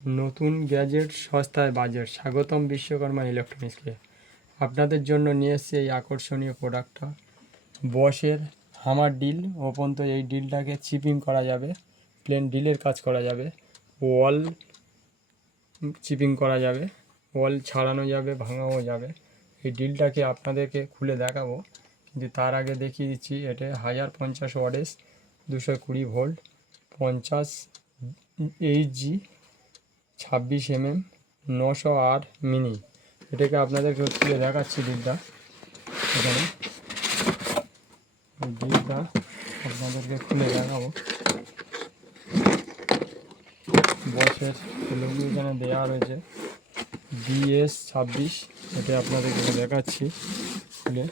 নতুন গ্যাজেট সস্তায় বাজেট, স্বাগতম বিশ্বকর্মা ইলেকট্রনিক্সকে। আপনাদের জন্য নিয়ে এসেছি এই আকর্ষণীয় প্রোডাক্টটা, বসের হামার ডিল। ওপন্ত এই ডিলটাকে চিপিং করা যাবে, প্লেন ডিলের কাজ করা যাবে, ওয়াল চিপিং করা যাবে, ওয়াল ছাড়ানো যাবে, ভাঙাও যাবে। এই ডিলটাকে আপনাদেরকে খুলে দেখাবো, কিন্তু তার আগে দেখিয়ে দিচ্ছি এটা 1050 ওয়াটের 220 ভোল্ট 50 এইচজি 26 mm 908 মিনি। এটাকে আপনাদেরকে খুলে দেখাচ্ছি ডিলটা। এখানে ডিলটা আপনাদেরকে খুলে দেখাবো। বসের লোগো এখানে দেওয়া রয়েছে BS26। এটা আপনাদেরকে দেখাচ্ছি খুলে।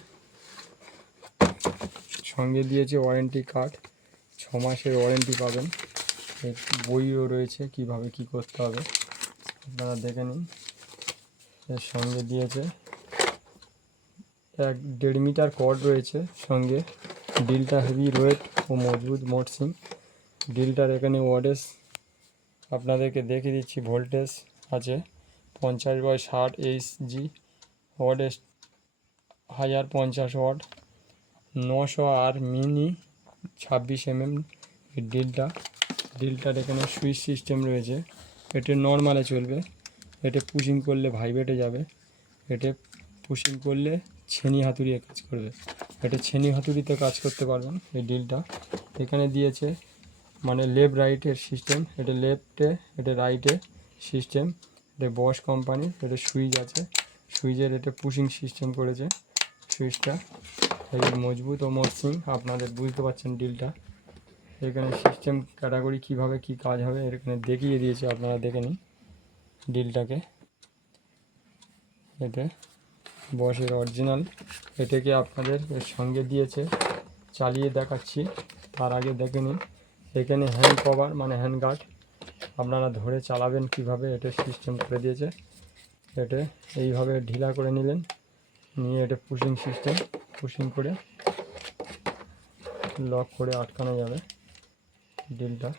সঙ্গে দিয়েছে ওয়ারেন্টি কার্ড, 6 মাসের ওয়ারেন্টি পাবেন। বইও রয়েছে কিভাবে কি করতে হবে, আপনারা দেখে নিন। এর সঙ্গে দিয়েছে 1.5 মিটার কর্ড রয়েছে সঙ্গে। ডিলটা হেভি ওয়েট ও মজবুত মসৃণ। ডিলটার এখানে ওয়াটেজ আপনাদেরকে দেখিয়ে দিচ্ছি। ভোল্টেজ আছে 50/60 HG, wattage 1050 watt, 908 mini 26 mm। এই ডিলটার এখানে সুইচ সিস্টেম রয়েছে। এটা নর্মালে চলবে, এটা পুশিং করলে ভাইব্রেটে যাবে, এটা পুশিং করলে ছেনি হাতুড়িয়ে কাজ করবে। এটা ছেনি হাতুড়িতে কাজ করতে পারবেন। এই ডিলটা এখানে দিয়েছে মানে লেফট রাইটের সিস্টেম, এটা লেফটে এটা রাইটে সিস্টেম। এটা বস কোম্পানির, এটা সুইচ আছে, সুইচের এটা পুশিং সিস্টেম করেছে। সুইচটা এই মজবুত ও মসৃণ, আপনাদের বুঝতে পারছেন ডিলটা। এখানে সিস্টেম ক্যাটাগরি কিভাবে কি কাজ হবে এখানে দেখিয়ে দিয়েছে, আপনারা দেখে নিন ডিলটাকে। এটা বসের অরিজিনাল। এটাকে আপনাদের এর সঙ্গে দিয়েছে, চালিয়ে দেখাচ্ছি। তার আগে দেখে নিন এখানে হ্যান্ড কভার মানে হ্যান্ড গার্ড, আপনারা ধরে চালাবেন কিভাবে এটা সিস্টেম করে দিয়েছে। এটা এইভাবে ঢিলা করে নিলেন, নিয়ে এটা পুশিং সিস্টেম, পুশিং করে লক করে আটকানো যাবে ডিলটা।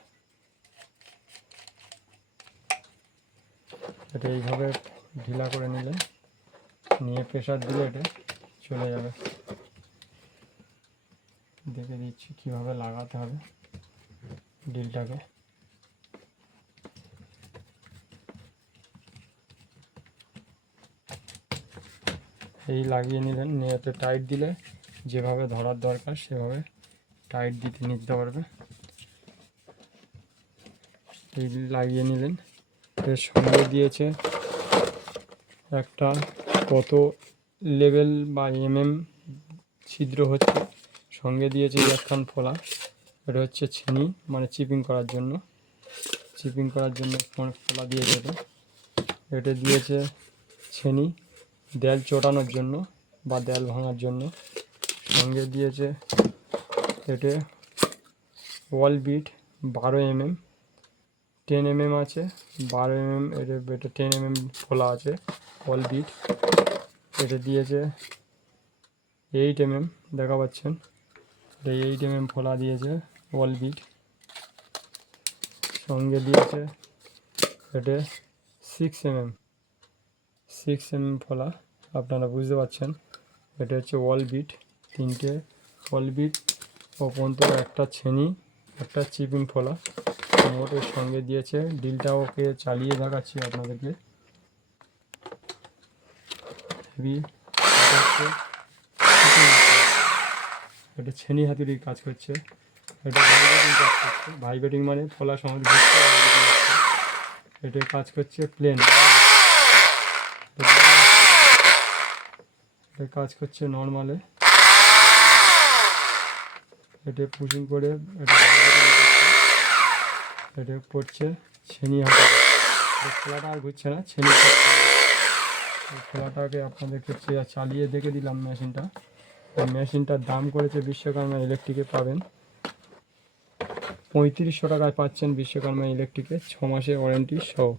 এটা এইভাবে ঢিলা করে নিলেন, নিয়ে প্রেসার দিলে এটা চলে যাবে। দেখে দিচ্ছি কীভাবে লাগাতে হবে ডিলটাকে। এই লাগিয়ে নিলেন, নিয়ে এতে টাইট দিলে যেভাবে ধরার দরকার সেভাবে টাইট নিতে পারবে। এই লাগিয়ে নিলেন। এর সঙ্গে দিয়েছে একটা কত লেভেল বা ছিদ্র হচ্ছে, সঙ্গে দিয়েছে একখান ফোলা। এটা হচ্ছে ছেনি মানে চিপিং করার জন্য, ফোলা দিয়েছে। এটা দিয়েছে ছেনি দেয়াল চটানোর জন্য বা দেয়াল ভাঙার জন্য। সঙ্গে দিয়েছে এটা ওয়াল বিট 12 mm, 10 mm আছে, 12 mm। এটা 10 mm ফোলা আছে ওয়াল বিট। এটা দিয়েছে 8 mm, দেখা পাচ্ছেন এটা 8 mm ফোলা দিয়েছে ওয়াল বিট। সঙ্গে দিয়েছে এটা 6 mm ফোলা, আপনারা বুঝতে পারছেন। এটা হচ্ছে ওয়াল বিট, 3টে ওয়াল বিট ও পর্যন্ত একটা ছেনি, একটা চিপিং ফোলা। মোটের সঙ্গে দিয়েছে ডিলটা। ওকে চালিয়ে দেখাচ্ছি আপনাদেরকে। এটা ছেনি হাতুড়ির কাজ করছে, এটা ভাইব্রেটিং কাজ করছে। ভাইব্রেটিং মানে ফলা সমাজ ঘুরছে, এটা কাজ করছে প্লেন। এটা কাজ করছে নর্মালে, এটা পুশিং করে এটা করছে ছেনি হাতুড়ি। খোলাটা আর ঘুরছে না, ছেনি খোলাটাকে আপনাদেরকে চালিয়ে দেখে দিলাম মেশিনটা। এই মেশিনটার দাম করেছে বিশ্বকর্মা ইলেকট্রিকে পাবেন 3500 টাকায় পাচ্ছেন বিশ্বকর্মা ইলেকট্রিকে, 6 মাসের ওয়ারেন্টি সহ।